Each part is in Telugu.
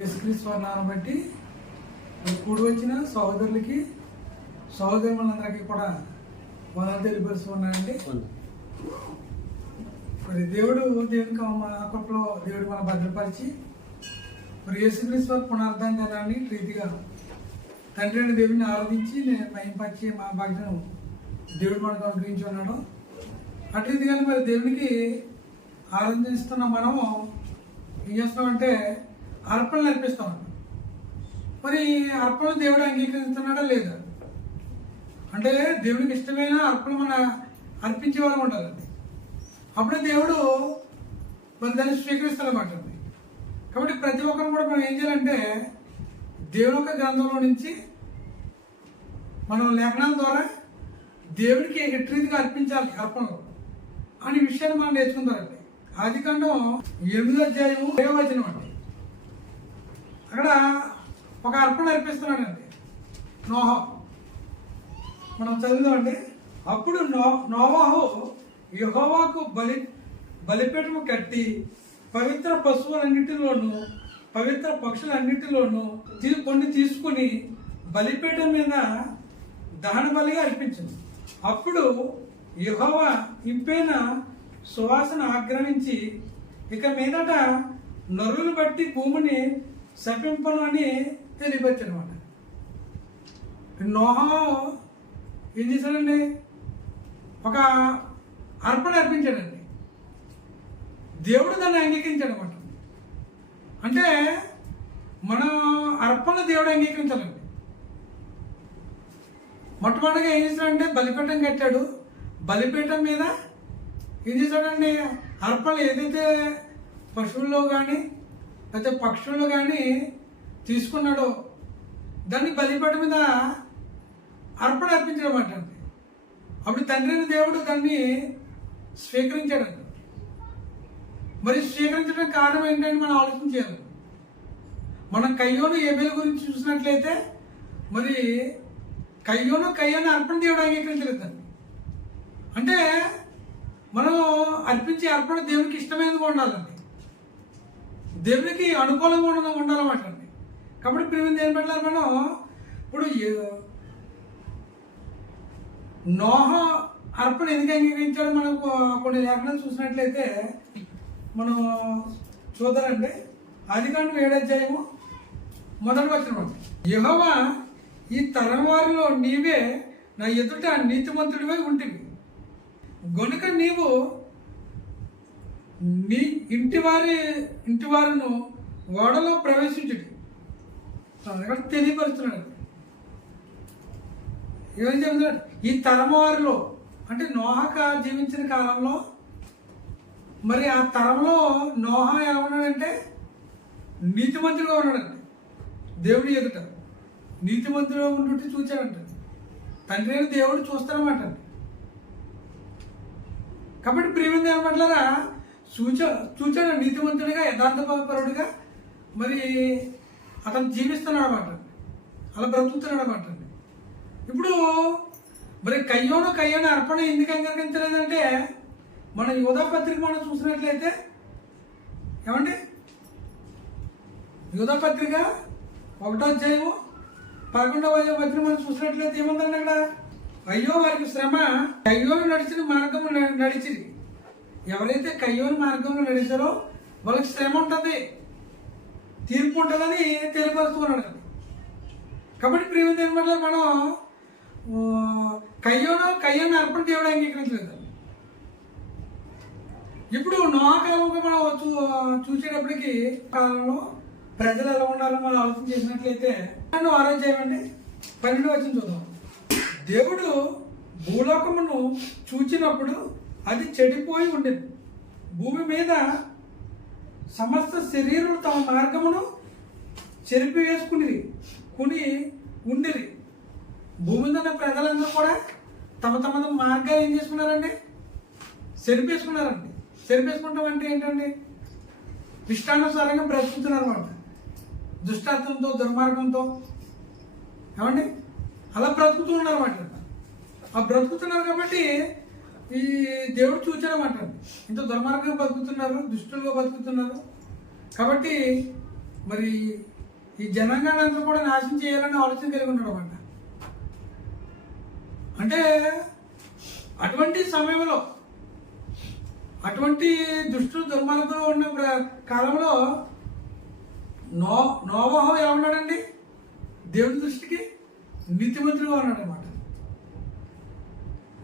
యేసుక్రీస్తు నామమును బట్టి కూడి వచ్చిన సహోదరులకి సహోదరులందరికీ కూడా వందలు తెలియపరుస్తున్నానండి. మరి దేవునికి మన కృపలో దేవుడు మన భద్రపరిచి మరి యేసుక్రీస్తు పునరుద్ధరణ దినాన్ని ప్రీతిగా తండ్రి అయిన దేవుడిని ఆరాధించి నేను మహింపరిచి మా భాగ్యం దేవుడు మనకు అనుగ్రహించి ఉన్నాడు. అటు రీతిగానే మరి దేవునికి ఆరాధిస్తున్న మనము ఏం చేస్తున్నామంటే అర్పణలు అర్పిస్తామండి. మరి అర్పణలు దేవుడు అంగీకరిస్తున్నాడా లేదా అంటే దేవుడికి ఇష్టమైన అర్పణ మన అర్పించే వాళ్ళు ఉండాలండి. అప్పుడే దేవుడు మరి దాన్ని స్వీకరిస్తాడన్నమాట. కాబట్టి ప్రతి ఒక్కరు కూడా మనం ఏం చేయాలంటే దేవుని యొక్క గ్రంథంలో నుంచి మనం లేఖనాల ద్వారా దేవుడికి ఎట్రీతిగా అర్పించాలి అర్పణలు అనే విషయాన్ని మనం నేర్చుకుంటారండి. ఆదికాండం 8వ అధ్యాయం 7వ వచనం అండి. అక్కడ ఒక అర్పణ అర్పిస్తున్నాడండి నోహా. మనం చదువుదామండి. అప్పుడు నోవాహు యెహోవాకు బలిపీఠము కట్టి పవిత్ర పశువులన్నిటిలోనూ పవిత్ర పక్షులన్నిటిలోనూ కొన్ని తీసుకుని బలిపీఠం మీద దహన బలిగా అర్పించింది. అప్పుడు యెహోవా ఇంపైన సువాసన ఆగ్రహించి ఇక మీదట నరులు బట్టి భూమిని శపింపను అని తెలియపరిచాడు అనమాట. నోహా ఏం చేశాడండి? ఒక అర్పణ అర్పించాడండి. దేవుడు దాన్ని అంగీకరించాడు అనమాట. అంటే మన అర్పణ దేవుడు అంగీకరించాలండి. మొట్టమొదటిగా ఏం చేశాడంటే బలిపీఠం కట్టాడు. బలిపీఠం మీద ఏం చేశాడండి? అర్పణలు ఏదైతే పశువుల్లో కానీ లేకపోతే పక్షుల్లో కానీ తీసుకున్నాడో దాన్ని బలిపీఠం మీద అర్పణ అర్పించడమాట అండి. అప్పుడు తండ్రి దేవుడు దాన్ని స్వీకరించాడండి. మరి స్వీకరించడం కారణం ఏంటంటే మనం ఆలోచన చేయాలి. మనం కయ్యోను ఏబేలు గురించి చూసినట్లయితే మరి కయ్యాన్ని అర్పణ దేవుడు అంగీకరించలేదండి. అంటే మనం అర్పించే అర్పణ దేవునికి ఇష్టమైనదిగా ఉండాలండి, దేవునికి అనుకూలంగా ఉండాలన్నమాట అండి. కాబట్టి ప్రేమ దేని పెట్టాలి మనం ఇప్పుడు నోహా అర్పణ ఎందుకు అంగీకరించాడు మనం కొన్ని లేఖనాలు చూసినట్లయితే మనం చూద్దామండి. ఆదికాండం 7వ అధ్యాయము 1వ వచనం. యెహోవా ఈ తరం వారిలో నీవే నా ఎదుట నీతిమంతుడివై ఉంటివి గనుక నీవు నీ ఇంటి వారిను ఓడలో ప్రవేశించుడి. ఇక్కడ తెలియపరుస్తున్నాడు. ఏమని చెప్తున్నాడు? ఈ తరం వారిలో అంటే నోహక జీవించిన కాలంలో మరి ఆ తరంలో నోహా ఎలా ఉన్నాడంటే నీతిమంతుడిగా ఉన్నాడండి. దేవుడి ఎదుట నీతిమంతుడిగా ఉంటుంటే చూచాడంట. తండ్రి అయిన దేవుడు చూస్తాడన్నమాట. కాబట్టి ప్రియమైన ఏమంటారా చూచాడు నీతిమంతుడిగా యథార్థపరుడుగా మరి అతను జీవిస్తున్నాడు అన్నమాట. అలా బ్రతుకుతున్నాడు అన్నమాట. ఇప్పుడు మరి కయ్యాను అర్పణ ఎందుకు అంగీకరించలేదంటే మన యోధా పత్రిక మనం చూసినట్లయితే ఏమండి యోధా పత్రిక 1వ అధ్యాయము 11వ వచనం మనం చూసినట్లయితే ఏముందండి అక్కడ? అయ్యో వారికి శ్రమ, కయ్యోను నడిచిన మార్గము నడిచిరి. ఎవరైతే కయ్యోను మార్గంలో నడిచారో వాళ్ళకి శ్రమ ఉంటుంది, తీర్పు ఉంటుందని తెలియపరుస్తున్నాడు. కాబట్టి ప్రియమైన దేని మనం కయ్యాన్ని అర్పణ దేవుడు అంగీకరించలేదు. ఇప్పుడు నోహా కాలంలో మనం చూసేటప్పటికి కాలంలో ప్రజలు ఎలా ఉండాలో మనం ఆలోచన చేసినట్లయితే 6వ అధ్యాయం 12వ వచనం చూద్దాం. దేవుడు భూలోకమును చూచినప్పుడు అది చెడిపోయి ఉండేది. భూమి మీద సమస్త శరీరులు తమ మార్గమును చెరిపివేసుకుని ఉండిరి. భూమి మీద ఉన్న ప్రజలందరూ కూడా తమ మార్గాలు ఏం చేసుకున్నారండి? చెరిపేసుకున్నారండి. చెరిపేసుకుంటాం అంటే ఏంటండి? ఇష్టానుసారంగా బ్రతుకుతున్నారు అన్నమాట. దుష్టార్థంతో దుర్మార్గంతో ఏమండి అలా బ్రతుకుతూ ఉన్నారు అన్నమాట. ఆ బ్రతుకుతున్నారు కాబట్టి ఈ దేవుడు చూచాడన్నమాట. ఇంత దుర్మార్గంగా బతుకుతున్నారు, దుష్టులుగా బతుకుతున్నారు. కాబట్టి మరి ఈ జనాంగాన్ని అంతా కూడా నాశనం చేయాలని ఆలోచన కలిగి ఉన్నాడు అన్నమాట. అంటే అటువంటి సమయంలో, అటువంటి దుష్టులు దుర్మార్గులు ఉన్న కాలంలో నోవహు ఎలా ఉన్నాడండి? దేవుని దృష్టికి నీతిమంతుడుగా ఉన్నాడు అన్నమాట.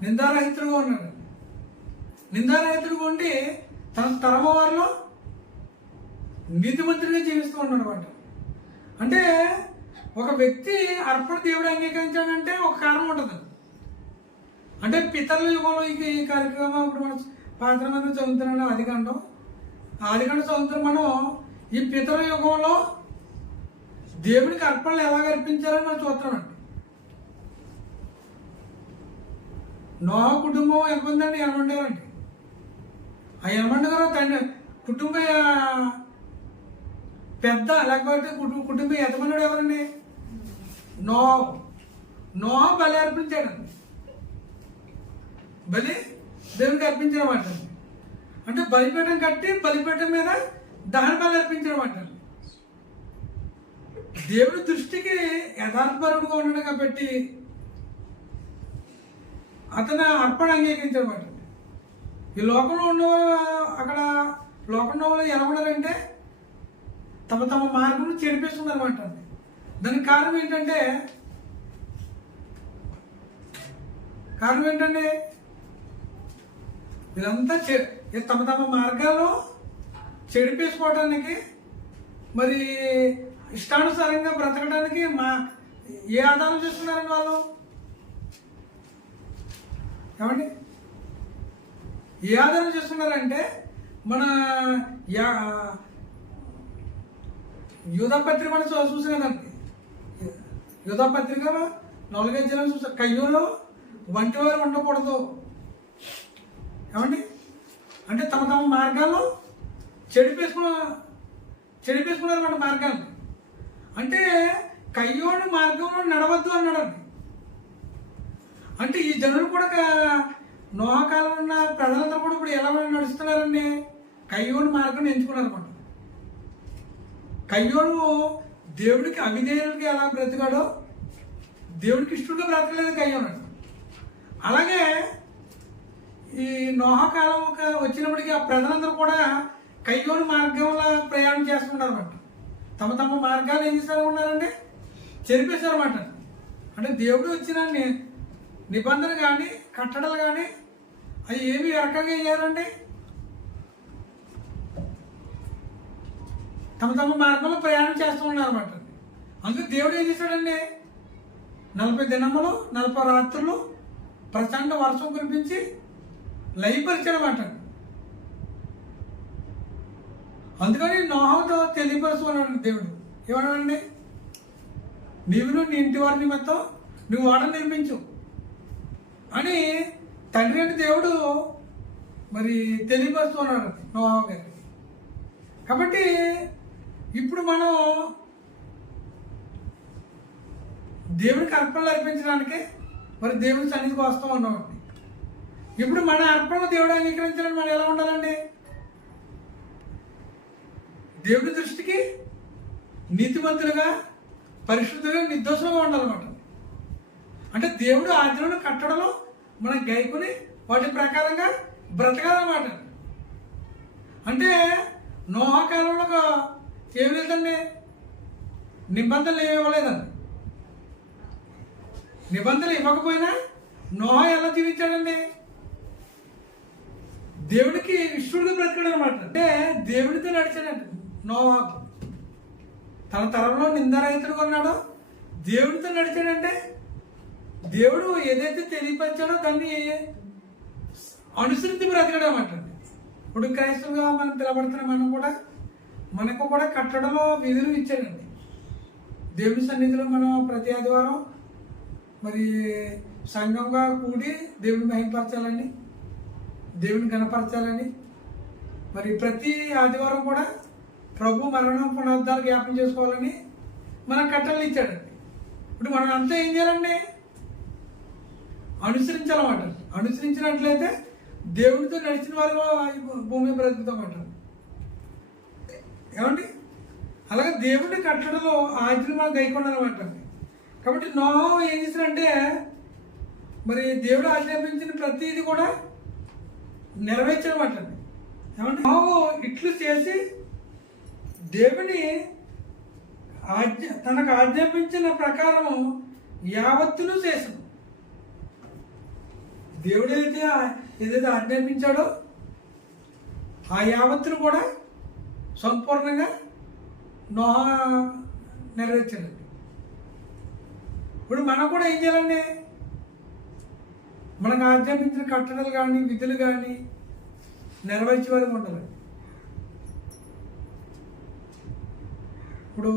నిందారహితుడుగా ఉన్నాడు. నిందారహితుడుగా ఉండి తన తరమ వారిలో నీతిమంతుడిగా జీవిస్తూ ఉన్నాడు అన్నమాట. అంటే ఒక వ్యక్తి అర్పణ దేవుడు అంగీకరించాడంటే ఒక కారణం ఉంటుంది. అంటే పితరుల యుగంలో ఈ కార్యక్రమం ఇప్పుడు మనం పాత్ర మీద చదువుతున్నాడు ఆదికాండం చదువుతున్న మనం ఈ పితరుల యుగంలో దేవునికి అర్పణలు ఎలాగ అర్పించారని మనం చూస్తున్నామండి. నోహ కుటుంబం ఎంతమంది అండి? 80 అండి. ఆ 80 గారు తండ్రి కుటుంబ పెద్ద, లేకపోతే కుటుంబం ఎంతమంది ఎవరండి? నోహ బలి అర్పించాడండి. బలి దేవునికి అర్పించడం అంటే బలిపీఠం కట్టి బలిపీఠం మీద దహన బలి అర్పించడం అంటారు. దేవుడి దృష్టికి యథార్థపరుడుగా ఉన్నాడు కాబట్టి అతను అర్పణ అంగీకరించడం అంటారు. ఈ లోకంలో ఉన్న అక్కడ లోకంలో వాళ్ళు ఎలా ఉన్నారంటే తమ తమ మార్గం చెడిపేస్తున్నారు అనమాట. దానికి కారణం ఏంటంటే వీళ్ళంతా తమ తమ మార్గాలు చెడిపేసుకోవడానికి, మరి ఇష్టానుసారంగా బ్రతకడానికి ఏ ఆధారం చేసుకున్నారండి వాళ్ళు? ఏమండి? ఏ ఆధారం చేసుకున్నారంటే మన యూదాపత్రిక మనం చూసినదండి. యూదాపత్రిక 4 అధ్యాయాలు చూసాం. కయ్యూలో వంటివారు ఉండకూడదు. ఏమండి? అంటే తమ తమ మార్గాలు చెడిపేసుకున్నారు మన మార్గాలు. అంటే కయ్యోని మార్గంలో నడవద్దు అన్నాడండి. అంటే ఈ జనులు కూడా నోహ కాలంలో ఉన్న ప్రజలందరూ కూడా ఇప్పుడు ఎలా నడుస్తున్నారండి? కయ్యోని మార్గం ఎంచుకున్నారు అనమాట. కయ్యోను దేవుడికి అవిధేయులకి ఎలా బ్రతికాడో దేవుడికి ఇష్టంగా బ్రతకలేదు కయ్యోను. అలాగే ఈ నోహ కాలం వచ్చినప్పటికీ ఆ ప్రజలందరూ కూడా కయ్యోని మార్గంలో ప్రయాణం చేస్తున్నారు అన్నమాట. తమ తమ మార్గాలు ఏం చేస్తారు ఉన్నారండి? చెరిపేశారు అన్నమాట. అంటే దేవుడు వచ్చిన నిబంధన కానీ కట్టడలు కానీ అవి ఏమి ఎరకగా చేయాలండి? తమ తమ మార్గంలో ప్రయాణం చేస్తూ ఉన్నారు అన్నమాట. అందుకే దేవుడు ఏం చేశాడండి? 40 దినములు 40 రాత్రులు ప్రచండ వర్షం కురిపించి లయపరిచాడన్నమాట. అందుకని నోహతో తెలియపరుచుకున్నాడు దేవుడు. ఏమన్నాడండి? నీవును నీ ఇంటి వారి నిమిత్తం నువ్వు ఓడ నిర్మించు అని తండ్రి అంటే దేవుడు మరి తెలియపరుచుకున్నాడు నోహ గారికి. కాబట్టి ఇప్పుడు మనం దేవుడికి అర్పణలు అర్పించడానికి మరి దేవుడి సన్నిధికి వస్తూ ఉన్నామండి. ఇప్పుడు మన అర్పణ దేవుడు అంగీకరించాలని మనం ఎలా ఉండాలండి? దేవుడి దృష్టికి నీతిమంతులుగా, పరిశుద్ధులుగా, నిర్దోషంగా ఉండాలన్నమాట. అంటే దేవుడు ఆజ్ఞలను కట్టడలో మనం గైకుని వాటి ప్రకారంగా బ్రతకాలన్నమాట. అంటే నోహ కాలంలో ఏమి లేదండి, నిబంధనలు ఏమి ఇవ్వలేదండి. నిబంధనలు ఇవ్వకపోయినా నోహ ఎలా జీవించాడండి? దేవుడికి ఇష్టడుగా బ్రతికాడు అనమాట. అంటే దేవుడితో నడిచాడండి నోహ. తన తరంలో నిందారహితుడుగా ఉన్నాడో దేవుడితో నడిచాడంటే దేవుడు ఏదైతే తెలియపరిచాడో దాన్ని అనుసరించి బ్రతికాడు అనమాట. ఇప్పుడు క్రైస్తవుగా మనం పిలబడుతున్న మనకు కూడా కట్టడంలో విధులు ఇచ్చాడండి. దేవుడి సన్నిధిలో మనం ప్రతి ఆదివారం మరి సంఘంగా కూడి దేవుని మహిమపరచాలని, దేవుని గణపరచాలని, మరి ప్రతి ఆదివారం కూడా ప్రభు మరణం పునరుద్ధాలు జ్ఞాపం చేసుకోవాలని మన కట్టలు ఇచ్చాడండి. ఇప్పుడు మనం అంతా ఏం చేయాలండి? అనుసరించాలన్నమాట. అనుసరించినట్లయితే దేవుడితో నడిచిన వారు భూమి బ్రతుకుతామంటారు. ఏమండి? అలాగే దేవుడి కట్టడలో ఆజ్ఞలు మనం గైకొండాలన్నమాట. కాబట్టి నోహు ఏం చేశారంటే మరి దేవుడు ఆజ్ఞాపించిన ప్రతిదీ కూడా నెరవేర్చనమాట. ఏమంటే నోహు ఇట్లు చేసి దేవుని తనకు ఆజ్ఞాపించిన ప్రకారము యావత్తును చేశాడు. దేవుడు ఏదైతే ఆజ్ఞాపించాడో ఆ యావత్తును కూడా సంపూర్ణంగా నోహు నెరవేర్చాడండి. ఇప్పుడు మనం కూడా ఏం చేయాలండి? మనకు ఆజ్ఞాపించిన కట్టడలు కానీ విధులు కానీ నెరవేర్చే వరకు ఉండాలి. ఇప్పుడు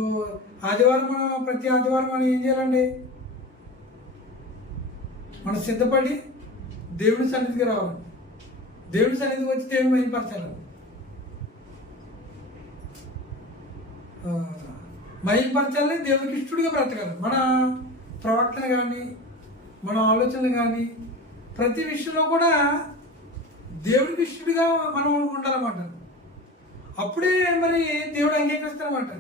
ఆదివారం ప్రతి ఆదివారం మనం ఏం చేయాలండి? మనం సిద్ధపడి దేవుడి సన్నిధికి రావాలి. దేవుడి సన్నిధికి వచ్చి దేవుని మహిమపరచాలి. మహిమపరచాలని దేవునికి ఇష్టడుగా బ్రతకాలి. మన ప్రవక్తలు కానీ మన ఆలోచనలు కానీ ప్రతి విషయంలో కూడా దేవుడికి ఇష్టడుగా మనం ఉండాలన్నమాట. అప్పుడే మరి దేవుడు అంగీకరిస్తారన్నమాట.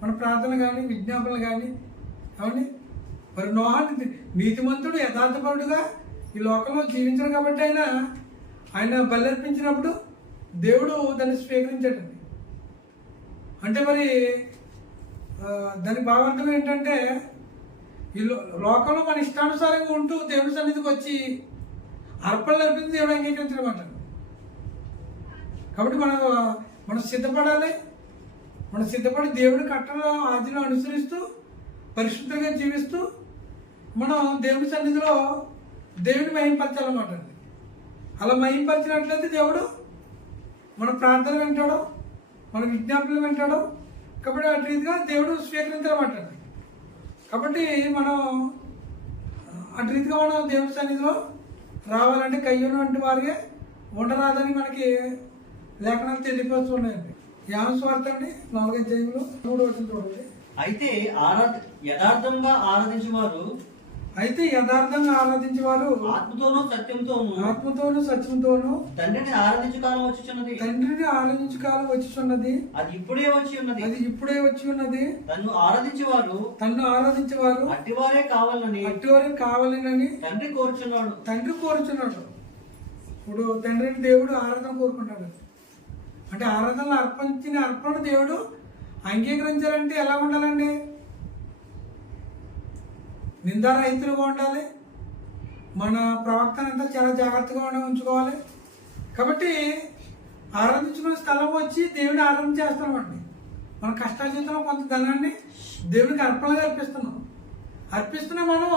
మన ప్రార్థన కానీ విజ్ఞాపనలు కానీ అవన్నీ. మరి నోహు నీతిమంతుడు యథార్థపరుడుగా ఈ లోకంలో జీవించడు కాబట్టి ఆయన బలర్పించినప్పుడు దేవుడు దాన్ని స్వీకరించాడండి. అంటే మరి దాని భావార్థం ఏంటంటే ఈ లోకంలో మన ఇష్టానుసారంగా ఉంటూ దేవుడి సన్నిధికి వచ్చి అర్పణలు అర్పించి దేవుడు అంగీకరించడమాట. కాబట్టి మనం సిద్ధపడాలి. మనం సిద్ధపడి దేవుడి కట్టలో ఆజ్ఞలు అనుసరిస్తూ పరిశుద్ధంగా జీవిస్తూ మనం దేవుడి సన్నిధిలో దేవుడిని మహిమపరచాలన్నమాట. అలా మహిమపరిచినట్లయితే దేవుడు మన ప్రార్థన వింటాడో మన విజ్ఞాపనలు వింటాడో. కాబట్టి అటు రీతిగా దేవుడు స్వీకరించాలన్నమాట. కాబట్టి మనం అటు రీతిగా మనం దేవుడి సన్నిధిలో రావాలంటే కయ్యూను వంటి వారిగా ఉండరాదని మనకి లేఖనాలు తెలియపరుస్తున్నాయండి. యోహాను సువార్త అండి 4వ అధ్యాయంలో 3వ వచనం చూడండి. అయితే యథార్థంగా ఆరాధించేవారు ఆత్మతోనూ సత్యంతోనూ తండ్రిని ఆరాధించు కాలం వచ్చుచున్నది. అది ఇప్పుడే వచ్చి ఉన్నది. తన్ను ఆరాధించేవారు అట్టివారే కావాలని తండ్రి కోరుచున్నాడు. ఇప్పుడు తండ్రిని దేవుడు ఆరాధన కోరుకుంటాడు. అంటే ఆరాధనలు అర్పించిన అర్పణ దేవుడు అంగీకరించాలంటే ఎలా ఉండాలండి? నిందారహితులుగా ఉండాలి. మన ప్రవక్తనంతా చాలా జాగ్రత్తగా ఉంచుకోవాలి. కాబట్టి ఆరాధించుకునే స్థలం వచ్చి దేవుని ఆరాధన చేస్తామండి. మన కష్టాజీతంలో కొంత ధనాన్ని దేవునికి అర్పణగా అర్పిస్తున్నా మనం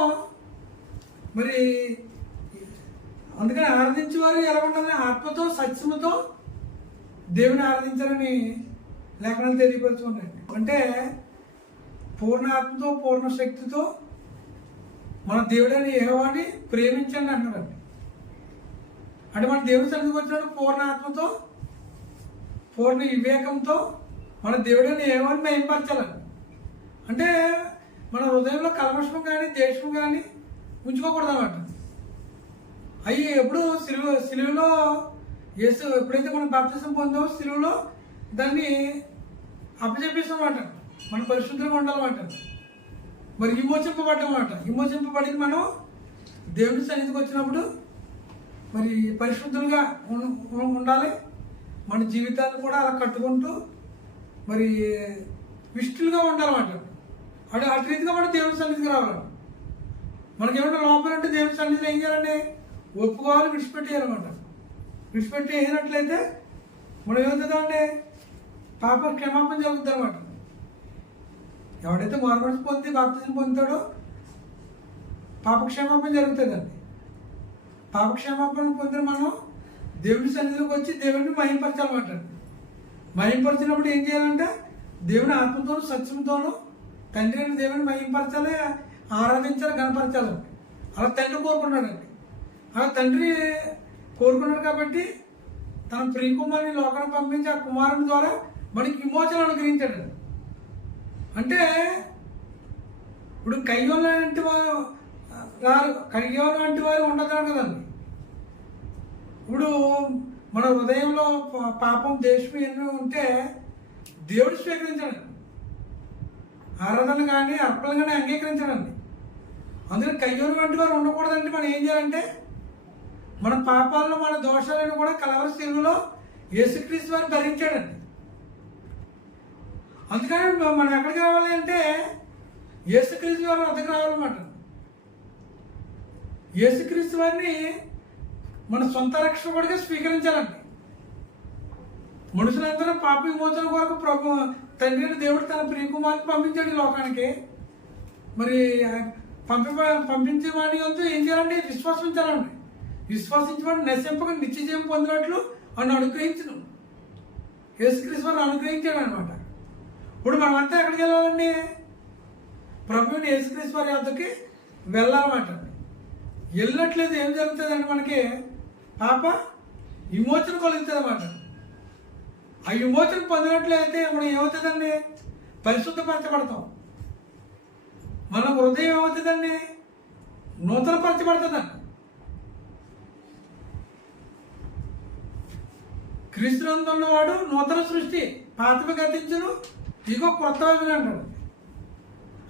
మరి అందుకని ఆరాధించేవారు ఎలా ఉండాలి? ఆత్మతో సత్యముతో దేవుని ఆరాధించాలని లేఖనాలు తెలియపరుచుకున్నాయండి. అంటే పూర్ణ ఆత్మతో పూర్ణ శక్తితో మన దేవుడని యెహోవాని ప్రేమించండి అంటున్నారండి. అంటే మన దేవుడి సన్నిధికి వచ్చినప్పుడు పూర్ణ ఆత్మతో పూర్ణ వివేకంతో మన దేవుడని యెహోవాని మహిమపరచాలండి. అంటే మన హృదయంలో కల్మషం కానీ ద్వేషం కానీ ఉంచుకోకూడదు అన్నమాట. అవి ఎప్పుడు సిలువలో యేసు ఎప్పుడైతే మనం బాప్తిసం పొందామో సిలువలో దాన్ని అప్పచెప్పేసామన్నమాట. మనం పరిశుద్ధంగా ఉండాలన్నమాట. మరి విమోచింపబడింది మనం దేవుడి సన్నిధికి వచ్చినప్పుడు మరి పరిశుద్ధులుగా ఉండాలి. మన జీవితాన్ని కూడా అలా కట్టుకుంటూ మరి విష్టులుగా ఉండాలన్నమాట. అటు రీతిగా మనం దేవుడి సన్నిధికి రావాలి. మనకి ఏమైనా లోపల ఉంటే దేవుడి సన్నిధిలో ఏం చేయాలండి? ఒప్పుకోవాలి, విడిచిపెట్టేయాలన్నమాట. విడిచిపెట్టి వేసినట్లయితే మనం ఏమవుతుందండి? పాప క్షమాపణ జరుగుతుంది అనమాట. ఎవడైతే మారుమనసు పొంది బాప్తిసం పొందుతాడో పాప క్షమాపణ జరుగుతుందండి. పాప క్షమాపణ పొందిన మనం దేవుడి సన్నిధిలోకి వచ్చి దేవుడిని మహిమపరచాలన్నమాట. మహిమపరిచినప్పుడు ఏం చేయాలంటే దేవుని ఆత్మతోనూ సత్యంతోనూ తండ్రి అని దేవుని మహిమపరచాలి, ఆరాధించాలి, గణపరచాలండి. అలా తండ్రి కోరుకున్నాడండి. అలా తండ్రి కోరుకున్నాడు కాబట్టి తన ప్రియ కుమారుని లోకానికి పంపించి ఆ కుమారుని ద్వారా మనకి విమోచన అనుగ్రహించాడు. అంటే ఇప్పుడు కయ్యోలు లాంటి వారు ఉండదు కదండి. ఇప్పుడు మన హృదయంలో పాపం దేశం ఎన్నో ఉంటే దేవుడు స్వీకరించాడు. ఆరాధన కానీ అర్పణలు కానీ అంగీకరించడండి. అందుకని కయ్యోను వంటి వారు ఉండకూడదంటే మనం ఏం చేయాలంటే మన పాపాలను మన దోషాలను కూడా కలవరి శిలువలో యేసుక్రీస్తు వారు భరించాడండి. అందుకని మనం ఎక్కడికి రావాలి అంటే యేసుక్రీస్తు వారి వద్దకు రావాలన్నమాట. యేసుక్రీస్తు వారిని మన సొంత రక్షకుడిగా స్వీకరించాలండి. మనుషులందరూ పాప విమోచన కొరకు ప్రభు తండ్రి అయిన దేవుడు తన ప్రియకుమార్ని పంపించాడు ఈ లోకానికి. మరి పంపించే వాడి వంతు ఏం చేయాలండి? విశ్వాసించాలండి. విశ్వాసించేవాడు నశింపక నిత్య జీవం పొందినట్లు అని అనుగ్రహించను. యేసుక్రీస్తు వారిని అనుగ్రహించాడు అనమాట. ఇప్పుడు మనమంతా ఎక్కడికి వెళ్ళాలండి? ప్రభువుని యేసుక్రీస్తు వారి వద్దకి వెళ్ళాలన్నమాట. వెళ్ళినట్లేదు ఏం జరుగుతుందండి? మనకి పాప విమోచన కలుగుతుంది అన్నమాట. ఆ విమోచన పొందినట్లయితే మనం ఏమవుతుందండి? పరిశుద్ధపరచబడతాం. మన హృదయం ఏమవుతుందండి? నూతనపరచబడుతుందండి. క్రీస్తునందు ఉన్నవాడు నూతన సృష్టి, పాతవి గతించును, ఇగో కొత్త అంటాడు.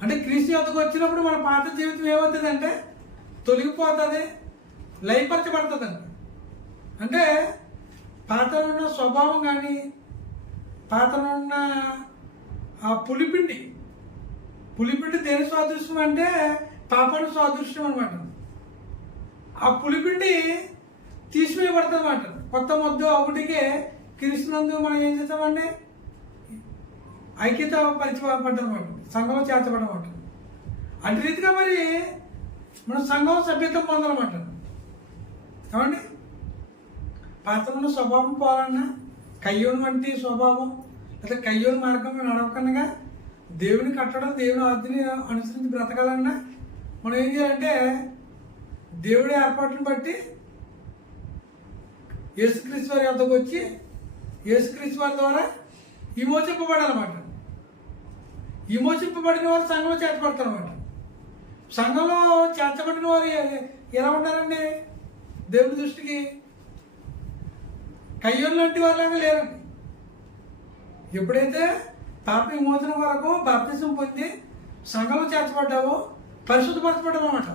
అంటే క్రీస్తు యొద్దకు వచ్చినప్పుడు మన పాత జీవితం ఏమవుతుందంటే తొలగిపోతుంది, లయపరచబడుతుందండి. అంటే పాతలో ఉన్న స్వభావం కానీ పాతలో ఉన్న ఆ పులిపిండి దేని సాదృశ్యం అంటే పాపానికి సాదృశ్యం అనమాట. ఆ పులిపిండి తీసివేయబడుతుంది అన్నమాట. కొత్త మొద్దు ఒకటికే క్రీస్తునందు మనం ఏం చేస్తామండి? ఐక్యత పరిచయపడ్డమాట, సంఘం చేర్చబడమాట. అటు రీతిగా మరి మనం సంఘం సభ్యత్వం పొందాలన్నమాట. ఏమండి? పాత్రలో స్వభావం పోవాలన్నా కయ్యోను వంటి స్వభావం లేదా కయ్యోను మార్గం నడవకుండా దేవుని కట్టడం, దేవుని ఆజ్ఞని అనుసరించి బ్రతకాలన్నా మనం ఏం చేయాలంటే దేవుడి ఏర్పాటును బట్టి యేసుక్రీస్తు వారి వద్దకు వచ్చి యేసుక్రీస్తు వారి ద్వారా విమోచింపబడాలన్నమాట. విమోచింపబడిన వారు సంఘంలో చేర్చబడతారు అన్నమాట. సంఘంలో చేర్చబడిన వారు ఎలా ఉంటారండి? దేవుని దృష్టికి కయ్యోను లాంటి వాళ్ళగా లేరండి. ఎప్పుడైతే పాప విమోచన వరకు బాప్తిజం పొంది సంఘంలో చేర్చబడ్డావో పరిశుద్ధపరచబడ్డావు అన్నమాట,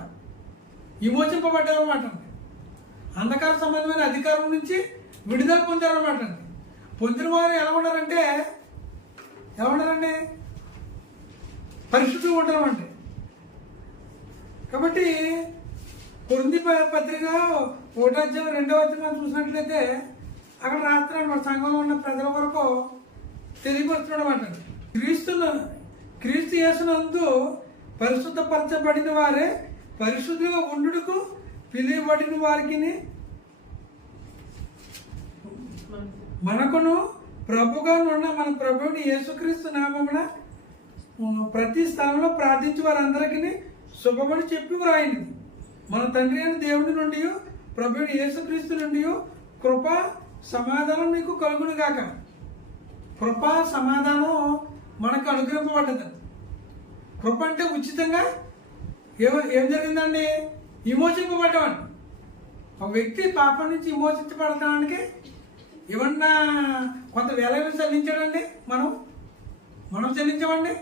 విమోచింపబడ్డావు అన్నమాట. అంధకార సంబంధమైన అధికారం నుంచి విడుదల పొందారన్నమాట. పొందిన వారు ఎలా ఉన్నారంటే పరిశుద్ధంగా ఉంటారన్నమాట. కాబట్టి కొరింథీ పత్రిక 1వ అధ్యాయం 2వ అధ్యాయం చూసినట్లయితే అక్కడ రాస్తున్నాడు మన సంఘంలో ఉన్న ప్రజల వరకు తెలియపరుస్తున్నాడు అన్నమాట. క్రీస్తు యేసునందు పరిశుద్ధపరచబడిన వారే పరిశుద్ధిగా ఉండుటకు పిలువబడిన వారికి మనకును ప్రభుగా ఉన్న మన ప్రభువుని యేసుక్రీస్తు నామమున ప్రతి స్థలంలో ప్రార్థించి వారందరికీ శుభమని చెప్పి వ్రాయింది. మన తండ్రి అయిన దేవుడి నుండి ప్రభువుని యేసుక్రీస్తు నుండి కృప సమాధానం మీకు కలుగును గాక. కృప సమాధానం మనకు అనుగ్రహింపబడ్డది. కృప అంటే ఉచితంగా ఏం జరిగిందండి? విమోచింపబడ్డామండి. ఒక వ్యక్తి పాపం నుంచి విమోచించబడటానికి ఏమన్నా కొంత వేలైనా చెల్లించాడండి? మనం చెల్లించామండి?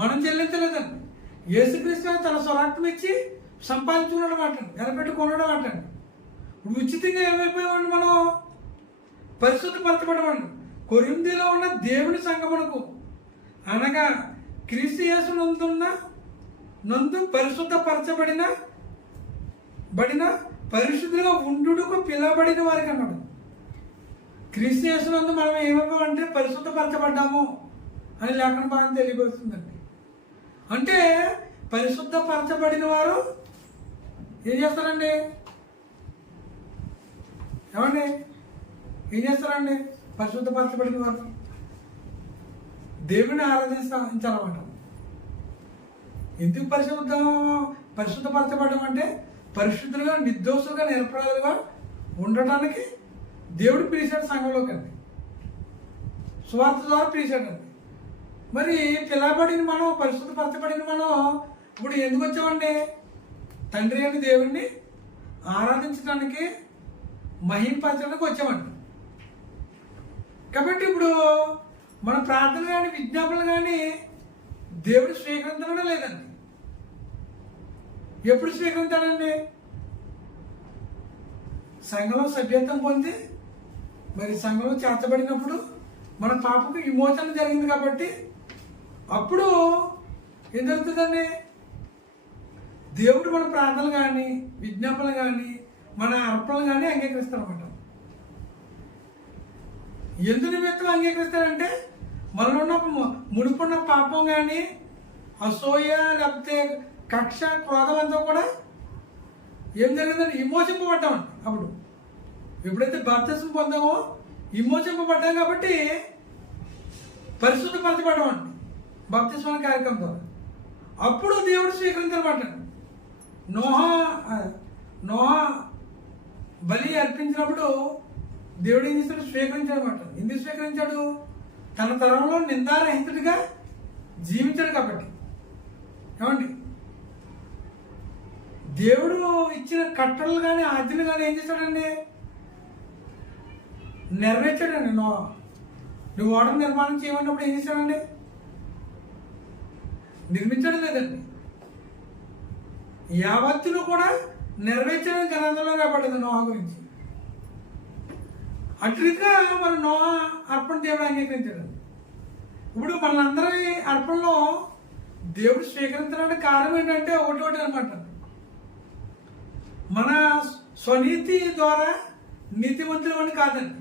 మనం చెల్లించలేదండి. యేసుక్రీస్తు తన స్వరక్తం ఇచ్చి సంపాదించుకున్నాడు మాట, నిలబెట్టుకున్నాడు మాట. ఉచితంగా ఏమైపోయామండి? మనం పరిశుద్ధపరచబడమండి. కొరింథీలో ఉన్న దేవుని సంఘమునకు అనగా క్రీస్తు యేసు నందు పరిశుద్ధపరచబడిన పరిశుద్ధులుగా ఉండుటకు పిలవబడిన వారికి అన్నాడు. క్రీస్తు యేసు నందు మనం ఏమైపోయామంటే పరిశుద్ధపరచబడ్డాము అని లేఖన భాగం తెలియపరుస్తుందండి. అంటే పరిశుద్ధపరచబడిన వారు ఏం చేస్తారండి? ఏమండి ఏం చేస్తారండి? పరిశుద్ధపరచబడిన వారు దేవుని ఆరాధించాలన్నమాట. ఎందుకు పరిశుద్ధపరచబడడం అంటే పరిశుద్ధులుగా, నిర్దోషులుగా, నిరపరాధులుగా ఉండటానికి దేవుడు పిలిచాడు సంఘంలోకి అండి. స్వార్థ ద్వారా పిలిచాడండి. మరి పిలవబడిన మనం, పరిశుద్ధపరచబడిన మనం ఇప్పుడు ఎందుకు వచ్చామండి? తండ్రి అని దేవుణ్ణి ఆరాధించడానికి, మహింపరచడానికి వచ్చామండి. కాబట్టి ఇప్పుడు మన ప్రార్థనలు కానీ విజ్ఞాపనలు కానీ దేవుడు స్వీకరించడం లేదండి. ఎప్పుడు స్వీకరించాడండి? సంఘంలో సభ్యత్వం పొంది మరి సంఘంలో చేర్చబడినప్పుడు మన పాపకు విమోచన జరిగింది కాబట్టి అప్పుడు ఏం జరుగుతుందండి? దేవుడు మన ప్రార్థనలు కానీ విజ్ఞాపనలు కానీ మన అర్పణలు కానీ అంగీకరిస్తారన్నమాట. ఎందు నిమిత్తం అంగీకరిస్తారంటే మనలో ఉన్న మునుపున్న పాపం కానీ అసూయ లేకపోతే కక్ష క్రోధం అంతా కూడా ఏం జరిగిందంటే విమోచింపబడ్డామండి. అప్పుడు ఎప్పుడైతే బాప్తిస్మం పొందామో విమోచింపబడ్డాం కాబట్టి పరిశుద్ధపరచబడ్డామండి బాప్తిస్మం కార్యక్రమం ద్వారా. అప్పుడు దేవుడు స్వీకరించాలన్నమాట. నోహా బలి అర్పించినప్పుడు దేవుడు ఏం చేశాడు? స్వీకరించాడు అనమాట. ఎందుకు స్వీకరించాడు? తన తరంలో నిందారహితుడిగా జీవించాడు కాబట్టి. ఏమండి, దేవుడు ఇచ్చిన కట్టడలు కానీ ఆజ్ఞలు కానీ ఏం చేశాడండి? నెరవేర్చాడండి. నువ్వు ఓడను నిర్మాణం చేయమన్నప్పుడు ఏం చేశాడండి? నిర్మించడం లేదండి. యావత్తును కూడా నెరవేర్చడం గ్రంథంలో రాబడ్డది నోహా గురించి. అటు రీతిగా మన నోహా అర్పణ దేవుడు అంగీకరించాడు. ఇప్పుడు మనందరి అర్పణలో దేవుడు స్వీకరించడానికి కారణం ఏంటంటే ఒకటి అనమాట. మన స్వనీతి ద్వారా నీతిమంతులు అని కాదండి.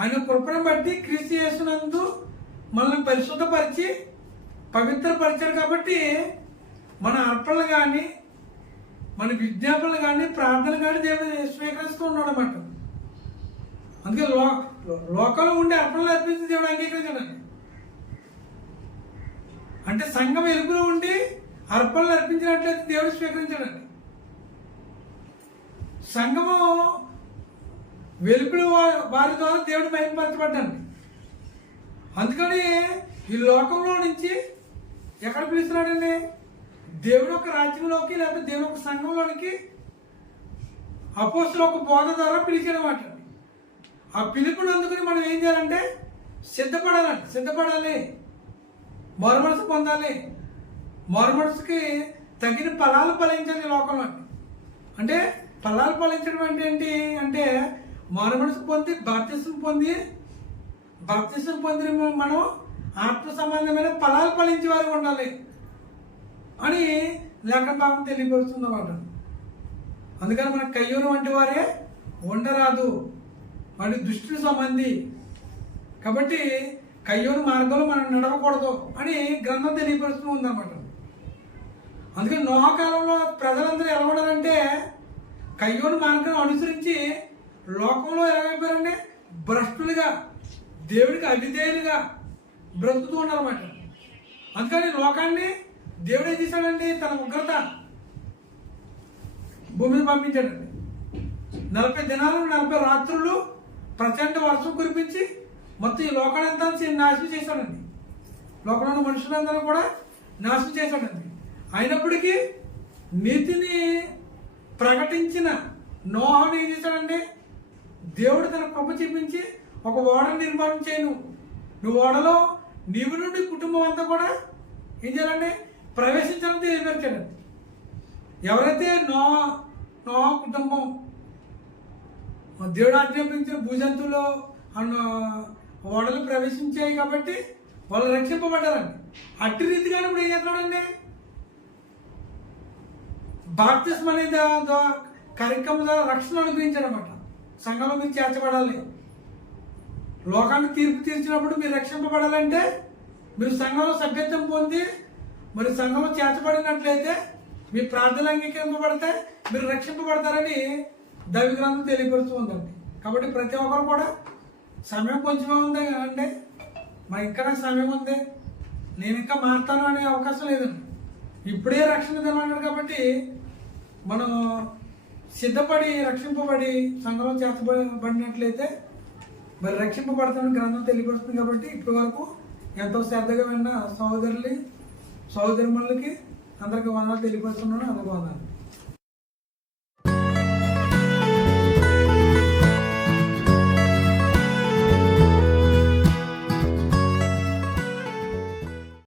ఆయన కృపను బట్టి క్రీస్తు యేసునందు మనల్ని పరిశుద్ధపరిచి పవిత్రపరిచాడు కాబట్టి మన అర్పణలు కానీ మన విజ్ఞాపనలు కానీ ప్రార్థనలు కానీ దేవుడు స్వీకరిస్తూ ఉన్నాడు అన్నమాట. అందుకే లోకంలో ఉండే అర్పణలు అర్పించి దేవుడు అంగీకరించాడండి. అంటే సంఘం వెలుగులో ఉండి అర్పణలు అర్పించినట్లయితే దేవుడు స్వీకరించాడండి. సంఘము వెలుపులు వారి ద్వారా దేవుడు మహిమపరచబడ్డాడు. అందుకని ఈ లోకంలో నుంచి ఎక్కడ పిలుస్తున్నాడండి? దేవుడు ఒక రాజ్యంలోకి లేకపోతే దేవుడు ఒక సంఘంలోనికి అపోస్తుల ఒక బోధ ద్వారా పిలిచాడన్నమాట. ఆ పిలుపుని అందుకుని మనం ఏం చేయాలంటే సిద్ధపడాలి, మారుమనసు పొందాలి, మారుమనసుకి తగిన ఫలాలు ఫలించాలి లోకంలో. అంటే ఫలాలు ఫలించడం అంటే ఏంటి అంటే మారుమనసు పొంది బాప్తిస్మం పొందిన మనం ఆత్మ సంబంధమైన ఫలాలు ఫలించే వారికి ఉండాలి అని లేఖన భావం తెలియపరుస్తుంది అన్నమాట. అందుకని మన కయ్యూరు వంటి వారే ఉండరాదు, వాడి దుష్టుని సంబంధి కాబట్టి కయ్యూరు మార్గంలో మనం నడవకూడదు అని గ్రంథం తెలియపరుస్తూ ఉందన్నమాట. అందుకని నోహా కాలంలో ప్రజలందరూ ఎలా ఉండాలంటే కయ్యూరు మార్గం అనుసరించి లోకంలో ఎలాగైపోయారంటే భ్రష్టులుగా దేవుడికి అవిధేయులుగా బ్రతుకుతూ ఉండాలన్నమాట. అందుకని లోకాన్ని దేవుడు ఏం చేశాడండి? తన ఉగ్రత భూమిని పంపించాడండి. 40 దినాలు 40 రాత్రులు ప్రచండ వర్షం కురిపించి మొత్తం ఈ లోకానంతా నాశనం చేశాడండి. లోకంలో ఉన్న మనుషులందరూ కూడా నాశనం చేశాడండి. అయినప్పటికీ నీతిని ప్రకటించిన నోహాను ఏం చేశాడండి? దేవుడు తన కృప చూపించి ఒక ఓడ నిర్మాణం చేయను, నువ్వు ఓడలో నీవు నుండి కుటుంబం అంతా కూడా ఏం చేయాలండి? ప్రవేశించాలని తెలియపరిచాడండి. ఎవరైతే నోహా కుటుంబం దేవుడు ఆజ్ఞాపించిన భూజంతువులు ఓడలు ప్రవేశించాయి కాబట్టి వాళ్ళు రక్షింపబడ్డారండి. అట్టి రీతిగానే ఇప్పుడు ఏం చేస్తున్నాడండి? బాప్తిస్మం అనే కార్యక్రమం ద్వారా రక్షణ అనుగ్రహించాడు అనమాట. సంఘంలో మీరు చేర్చబడాలి, లోకాన్ని తీర్పు తీర్చినప్పుడు మీరు రక్షింపబడాలంటే మీరు సంఘంలో సభ్యత్వం పొంది మరి సంఘంలో చేర్చబడినట్లయితే మీ ప్రార్థనలు అంగీకరింపబడితే మీరు రక్షింపబడతారని దైవ గ్రంథం తెలియపరుస్తూ ఉందండి. కాబట్టి ప్రతి ఒక్కరు కూడా సమయం కొంచెమే ఉంది కదండి, మరి ఇంకా సమయం ఉంది, నేను ఇంకా మారుతాను అనే అవకాశం లేదండి. ఇప్పుడే రక్షణ తెలవన్నాడు కాబట్టి మనం సిద్ధపడి రక్షింపబడి సంఘంలో చేర్చబడినట్లయితే మరి రక్షింపబడతామని గ్రంథం తెలియపరుస్తుంది. కాబట్టి ఇప్పటి వరకు ఎంతో శ్రద్ధగా విన్న సహోదరులకి అందరికీ వందనాలు తెలియపరుస్తున్నాను. అందుకు వందనాలు.